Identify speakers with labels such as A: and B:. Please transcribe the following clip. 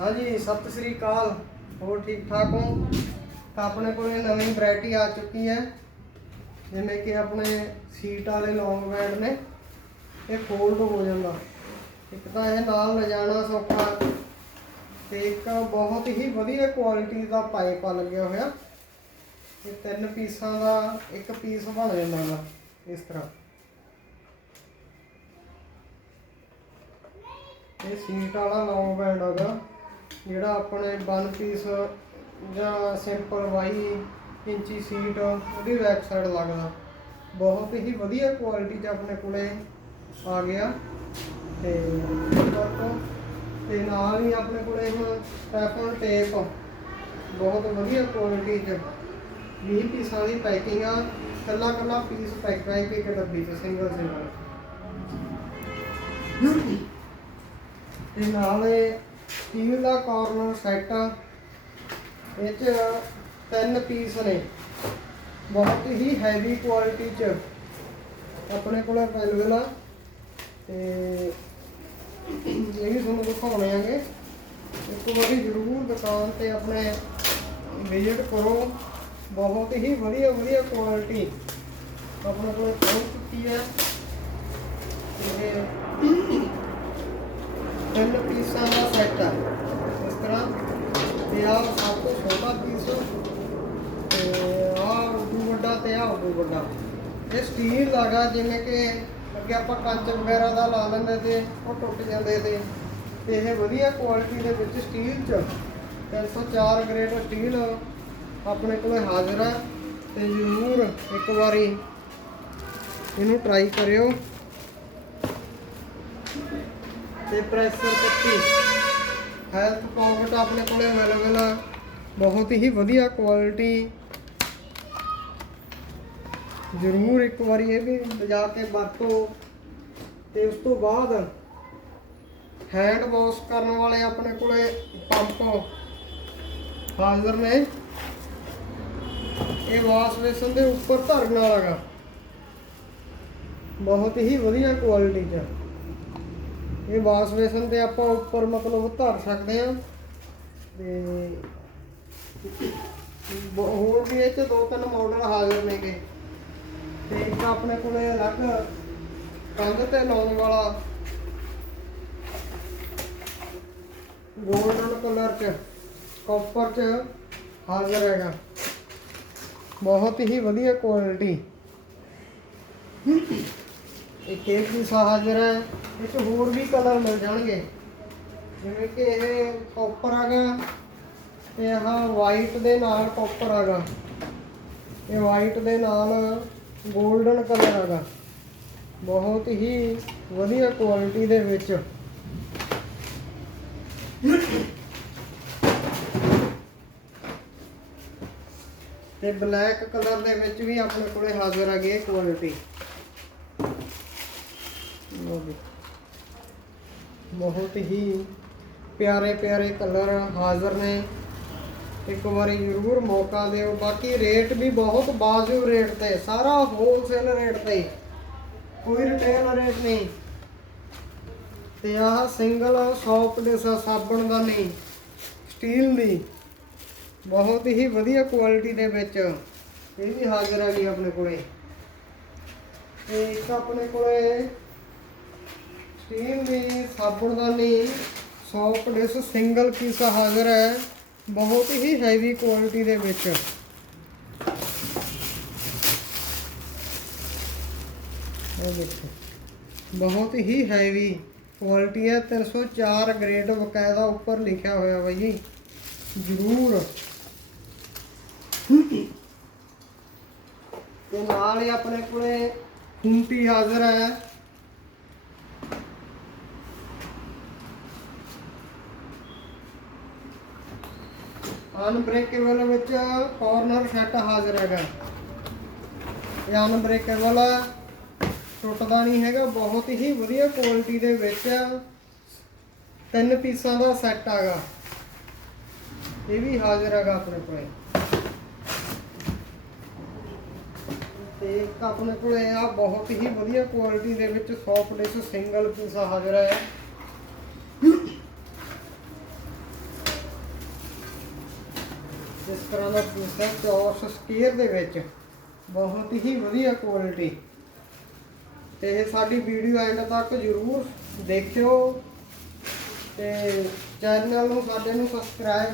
A: ਹਾਂਜੀ, ਸਤਿ ਸ੍ਰੀ ਅਕਾਲ। ਹੋਰ ਠੀਕ ਠਾਕ ਹੋ? ਤਾਂ ਆਪਣੇ ਕੋਲੇ ਨਵੀਂ ਵੈਰਾਈਟੀ ਆ ਚੁੱਕੀ ਹੈ। ਜਿਵੇਂ ਕਿ ਆਪਣੇ ਸੀਟ ਵਾਲੇ ਲੌਂਗ ਬੈਂਡ ਨੇ, ਇਹ ਫੋਲਡ ਹੋ ਜਾਂਦਾ। ਇੱਕ ਤਾਂ ਇਹ ਨਾਲ ਲਿਜਾਣਾ ਸੌਖਾ। ਤੇ ਇੱਕ ਬਹੁਤ ਹੀ ਵਧੀਆ ਕੁਆਲਿਟੀ ਦਾ ਪਾਈਪ ਆ ਲੱਗਿਆ ਹੋਇਆ। ਇਹ ਤਿੰਨ ਪੀਸਾਂ ਦਾ ਇੱਕ ਪੀਸ ਬਣ ਜਾਂਦਾ ਗਾ ਇਸ ਤਰ੍ਹਾਂ। ਇਹ ਸੀਟ ਵਾਲਾ ਲੌਂਗ ਬੈਂਡ ਹੈਗਾ ਜਿਹੜਾ ਆਪਣੇ ਵਨ ਪੀਸ ਜਾਂ ਸਿੰਪਲ ਵਾਈ ਇੰਚੀ ਸੀਟ ਉਹਦੀ ਬੈਕ ਸਾਈਡ ਲੱਗਦਾ। ਬਹੁਤ ਹੀ ਵਧੀਆ ਕੁਆਲਿਟੀ 'ਚ ਆਪਣੇ ਕੋਲੇ ਆ ਗਿਆ। ਤੇ ਤੇ ਨਾਲ ਹੀ ਆਪਣੇ ਕੋਲੇ ਹੁਣ ਟੈਫਨ ਟੇਪ ਬਹੁਤ ਵਧੀਆ ਕੁਆਲਿਟੀ 'ਚ। 20 ਪੀਸਾਂ ਦੀ ਪੈਕਿੰਗ ਆ ਕੱਲਾ ਕੱਲਾ ਪੀਸ ਪੈਕ ਕਰਕੇ ਇੱਕ ਡੱਬੀ 'ਚ ਸਿੰਗਲ ਸਿੰਗਲ ਤੇ ਨਾਲ ਸਟੀਲ ਦਾ ਕਾਰਨਰ ਸੈੱਟ ਇਹ ਚ ਤਿੰਨ ਪੀਸ ਨੇ। ਬਹੁਤ ਹੀ ਹੈਵੀ ਕੁਆਲਿਟੀ ਚ ਆਪਣੇ ਕੋਲ ਅਵੇਲੇਬਲ ਆ। ਤੇ ਇਹ ਵੀ ਤੁਹਾਨੂੰ ਦਿਖਾਉਣੇ ਆਂਗੇ। ਇੱਕ ਵਾਰੀ ਜ਼ਰੂਰ ਦੁਕਾਨ ਤੇ ਆਪਣੇ ਵਿਜ਼ਿਟ ਕਰੋ। ਬਹੁਤ ਹੀ ਵਧੀਆ ਵਧੀਆ ਕੁਆਲਿਟੀ ਆਪਣੇ ਕੋਲ ਪਹੁੰਚ ਚੁੱਕੀ ਹੈ ਤੇ ਤਿੰਨ ਪੀਸਾਂ ਦਾ ਸੈੱਟ ਹੈ ਇਸ ਤਰ੍ਹਾਂ ਤੇ ਆਹ ਸਭ ਤੋਂ ਛੋਟਾ ਪੀਸ ਤੇ ਆਹ ਉਦੋਂ ਵੱਡਾ। ਤੇ ਇਹ ਸਟੀਲ ਲਗਾ ਜਿਵੇਂ ਕਿ ਅੱਗੇ ਆਪਾਂ ਕੱਚ ਵਗੈਰਾ ਦਾ ਲਾ ਲੈਂਦੇ ਤੇ ਉਹ ਟੁੱਟ ਜਾਂਦੇ ਤੇ। ਇਹ ਵਧੀਆ ਕੁਆਲਿਟੀ ਦੇ ਵਿੱਚ ਸਟੀਲ ਚ। 304 ਗ੍ਰੇਡ ਸਟੀਲ ਆਪਣੇ ਕੋਲ ਹਾਜ਼ਰ ਹੈ ਤੇ ਜ਼ਰੂਰ ਇੱਕ ਵਾਰੀ ਇਹਨੂੰ ਟਰਾਈ ਕਰਿਓ। ਤੇ ਪ੍ਰੈਸ਼ਰ ਪੱਤੀ ਹੈਲਥ ਪਾਕਟ ਆਪਣੇ ਕੋਲ ਅਵੇਲੇਬਲ ਆ। ਬਹੁਤ ਹੀ ਵਧੀਆ ਕੁਆਲਿਟੀ ਜ਼ਰੂਰ ਇੱਕ ਵਾਰੀ ਇਹ ਵੀ ਲਿਜਾ ਕੇ ਵਰਤੋ। ਤੇ ਉਸ ਤੋਂ ਬਾਅਦ ਹੈਂਡ ਵਾਸ਼ ਕਰਨ ਵਾਲੇ ਆਪਣੇ ਕੋਲੇ ਪੰਪ ਹਾਜ਼ਰ ਨੇ। ਇਹ ਵਾਸ਼ ਬੇਸਨ ਦੇ ਉੱਪਰ ਧਰਨ ਵਾਲਾ ਬਹੁਤ ਹੀ ਵਧੀਆ ਕੁਆਲਿਟੀ ਚ। ਇਹ ਵਾਸ਼ ਬੇਸਨ ਤੇ ਆਪਾਂ ਉੱਪਰ ਮਤਲਬ ਧਰ ਸਕਦੇ ਆ ਤੇ ਹੋਰ ਵੀ ਇਹ ਚ ਦੋ ਤਿੰਨ ਮਾਡਲ ਹਾਜ਼ਰ ਨੇਗੇ। ਇੱਕ ਆਪਣੇ ਕੋਲੇ ਅਲੱਗ ਕੰਧ ਤੇ ਲਾਉਣ ਵਾਲਾ ਗੋਲਡਨ ਕਲਰ ਚ ਕਾਪਰ ਚ ਹਾਜ਼ਰ ਹੈਗਾ। ਬਹੁਤ ਹੀ ਵਧੀਆ ਕੁਆਲਿਟੀ ਇੱਕ ਇਹ ਪੀਸ ਹਾਜ਼ਰ ਹੈ, ਇਹ 'ਚ ਹੋਰ ਵੀ ਕਲਰ ਮਿਲ ਜਾਣਗੇ। ਜਿਵੇਂ ਕਿ ਇਹ ਕਾਪਰ ਹੈਗਾ, ਤੇ ਆਹ ਵਾਈਟ ਦੇ ਨਾਲ ਕਾਪਰ ਹੈਗਾ। ਇਹ ਵਾਈਟ ਦੇ ਨਾਲ 골ਡਨ ਕਲਰ ਹੈਗਾ ਬਹੁਤ ਹੀ ਵਧੀਆ ਕੁਆਲਿਟੀ ਦੇ ਵਿੱਚ। ਤੇ ਬਲੈਕ ਕਲਰ ਦੇ ਵਿੱਚ ਵੀ ਆਪਣੇ ਕੋਲੇ ਹਾਜ਼ਰ ਆ ਇਹ ਕੁਆਲਿਟੀ। ਬਹੁਤ ਹੀ ਪਿਆਰੇ ਪਿਆਰੇ ਕਲਰ ਹਾਜ਼ਰ ਨੇ। ਇੱਕ ਵਾਰੀ ਜ਼ਰੂਰ ਮੌਕਾ ਦਿਓ। ਬਾਕੀ ਰੇਟ ਵੀ ਬਹੁਤ ਬਾਜ਼ੂ ਰੇਟ ਤੇ, ਸਾਰਾ ਹੋਲਸੇਲ ਰੇਟ ਤੇ। ਕੋਈ ਰਿਟੇਲ ਰੇਟ ਨਹੀਂ। ਤੇ ਆਹ ਸਿੰਗਲ ਸੌਪ ਦੇ ਸਾਬਣ ਦਾ ਨਹੀਂ ਸਟੀਲ ਦੀ। ਬਹੁਤ ਹੀ ਵਧੀਆ ਕੁਆਲਿਟੀ ਦੇ ਵਿੱਚ। ਇਹ ਵੀ ਹਾਜ਼ਰ ਹੈਗੀ ਆਪਣੇ ਕੋਲੇ। ਤੇ ਇੱਕ ਆਪਣੇ ਕੋਲੇ ਸਟੀਲ ਦੀ, ਸਾਬਣ ਦਾ ਨਹੀਂ ਸੌਪ ਡਿਸ ਸਿੰਗਲ ਪੀਸ ਹਾਜ਼ਰ ਹੈ। ਬਹੁਤ ਹੀ ਹੈਵੀ ਕੁਆਲਿਟੀ ਦੇ ਵਿੱਚ। ਇਹ ਦੇਖੋ, ਬਹੁਤ ਹੀ ਹੈਵੀ ਕੁਆਲਿਟੀ ਹੈ। 304 ਗ੍ਰੇਡ ਬਕਾਇਦਾ ਉੱਪਰ ਲਿਖਿਆ ਹੋਇਆ ਬਾਈ ਜੀ। ਜ਼ਰੂਰ। ਤੇ ਨਾਲ ਹੀ ਆਪਣੇ ਕੋਲੇ ਖੂੰਟੀ ਹਾਜ਼ਰ ਹੈ। ਅਨਬ੍ਰੇਕੇਬਲ ਵਿੱਚ ਕਾਰਨਰ ਸੈੱਟ ਹਾਜ਼ਰ ਹੈਗਾ। ਇਹ ਅਨਬ੍ਰੇਕੇਬਲ ਆ ਟੁੱਟਦਾ ਨਹੀਂ ਹੈਗਾ, ਬਹੁਤ ਹੀ ਵਧੀਆ ਕੁਆਲਿਟੀ ਦੇ ਵਿੱਚ ਤਿੰਨ ਪੀਸਾਂ ਦਾ ਸੈੱਟ ਹੈਗਾ। ਇਹ ਵੀ ਹਾਜ਼ਰ ਹੈਗਾ ਆਪਣੇ ਕੋਲੇ। ਤੇ ਇੱਕ ਆਪਣੇ ਕੋਲੇ ਆ ਬਹੁਤ ਹੀ ਵਧੀਆ ਕੁਆਲਿਟੀ ਦੇ ਵਿੱਚ ਸੌਫਟ ਡਿਸ਼ ਸਿੰਗਲ ਪੀਸ ਹਾਜ਼ਰ ਹੈ। ਇਸ ਤਰ੍ਹਾਂ ਦਾ ਪੀਸ ਹੈ ਚੌਰਸ ਸਕੇਅਰ ਦੇ ਵਿੱਚ ਬਹੁਤ ਹੀ ਵਧੀਆ ਕੁਆਲਿਟੀ ਤੇ ਸਾਡੀ ਵੀਡੀਓ ਐਂਡ ਤੱਕ ਜ਼ਰੂਰ ਦੇਖਿਓ ਤੇ ਚੈਨਲ ਨੂੰ ਸਾਡੇ ਨੂੰ ਸਬਸਕ੍ਰਾਈਬ